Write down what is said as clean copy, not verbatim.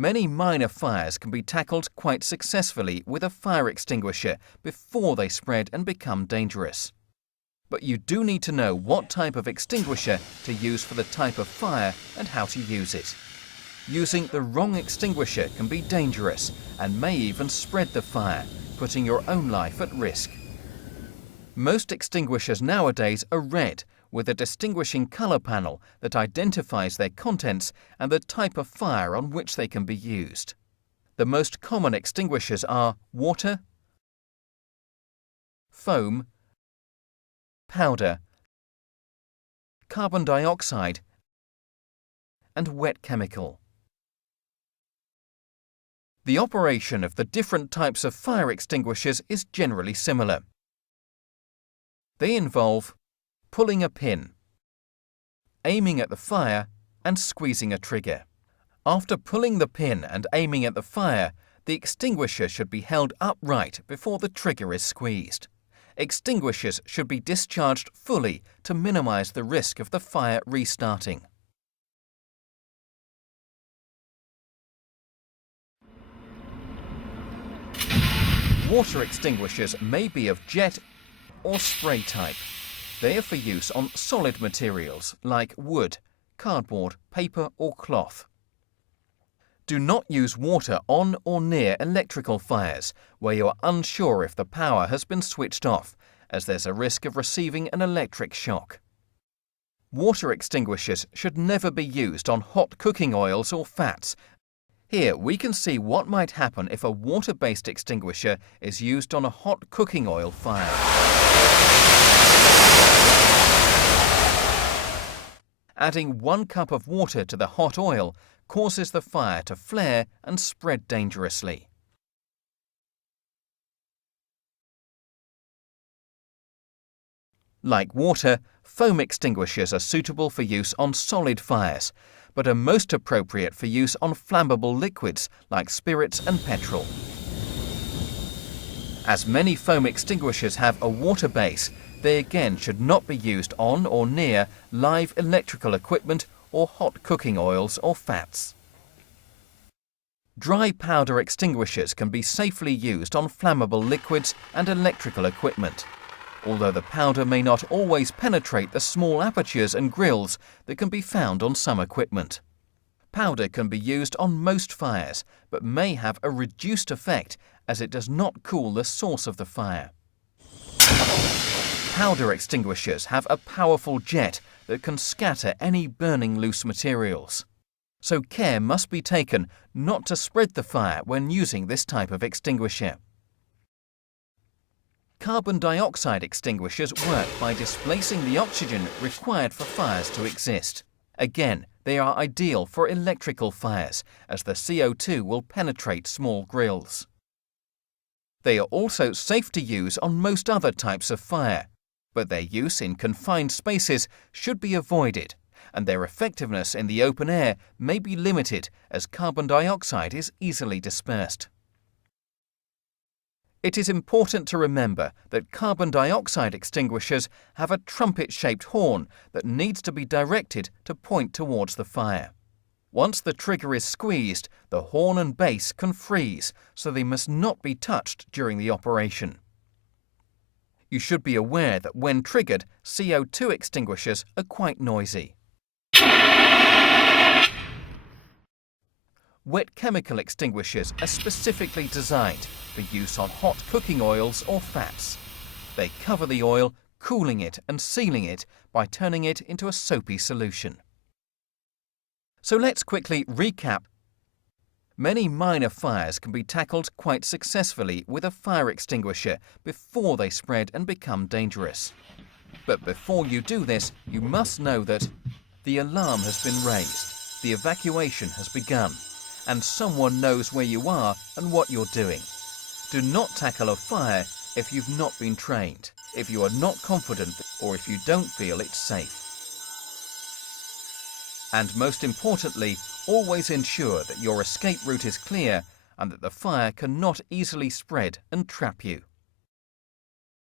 Many minor fires can be tackled quite successfully with a fire extinguisher before they spread and become dangerous. But you do need to know what type of extinguisher to use for the type of fire and how to use it. Using the wrong extinguisher can be dangerous and may even spread the fire, putting your own life at risk. Most extinguishers nowadays are red, with a distinguishing colour panel that identifies their contents and the type of fire on which they can be used. The most common extinguishers are water, foam, powder, carbon dioxide, and wet chemical. The operation of the different types of fire extinguishers is generally similar. They involve pulling a pin, aiming at the fire, and squeezing a trigger. After pulling the pin and aiming at the fire, the extinguisher should be held upright before the trigger is squeezed. Extinguishers should be discharged fully to minimize the risk of the fire restarting. Water extinguishers may be of jet or spray type. They are for use on solid materials like wood, cardboard, paper or cloth. Do not use water on or near electrical fires where you are unsure if the power has been switched off, as there's a risk of receiving an electric shock. Water extinguishers should never be used on hot cooking oils or fats. Here we can see what might happen if a water-based extinguisher is used on a hot cooking oil fire. Adding 1 cup of water to the hot oil causes the fire to flare and spread dangerously. Like water, foam extinguishers are suitable for use on solid fires, but are most appropriate for use on flammable liquids like spirits and petrol. As many foam extinguishers have a water base, they again should not be used on or near live electrical equipment or hot cooking oils or fats. Dry powder extinguishers can be safely used on flammable liquids and electrical equipment, although the powder may not always penetrate the small apertures and grills that can be found on some equipment. Powder can be used on most fires, but may have a reduced effect as it does not cool the source of the fire. Powder extinguishers have a powerful jet that can scatter any burning loose materials. So care must be taken not to spread the fire when using this type of extinguisher. Carbon dioxide extinguishers work by displacing the oxygen required for fires to exist. Again, they are ideal for electrical fires, as the CO2 will penetrate small grills. They are also safe to use on most other types of fire, but their use in confined spaces should be avoided, and their effectiveness in the open air may be limited as carbon dioxide is easily dispersed. It is important to remember that carbon dioxide extinguishers have a trumpet-shaped horn that needs to be directed to point towards the fire. Once the trigger is squeezed, the horn and base can freeze, so they must not be touched during the operation. You should be aware that when triggered, CO2 extinguishers are quite noisy. Wet chemical extinguishers are specifically designed for use on hot cooking oils or fats. They cover the oil, cooling it and sealing it by turning it into a soapy solution. So let's quickly recap. Many minor fires can be tackled quite successfully with a fire extinguisher before they spread and become dangerous. But before you do this, you must know that the alarm has been raised, the evacuation has begun, and someone knows where you are and what you're doing. Do not tackle a fire if you've not been trained, if you are not confident, or if you don't feel it's safe. And most importantly, always ensure that your escape route is clear and that the fire cannot easily spread and trap you.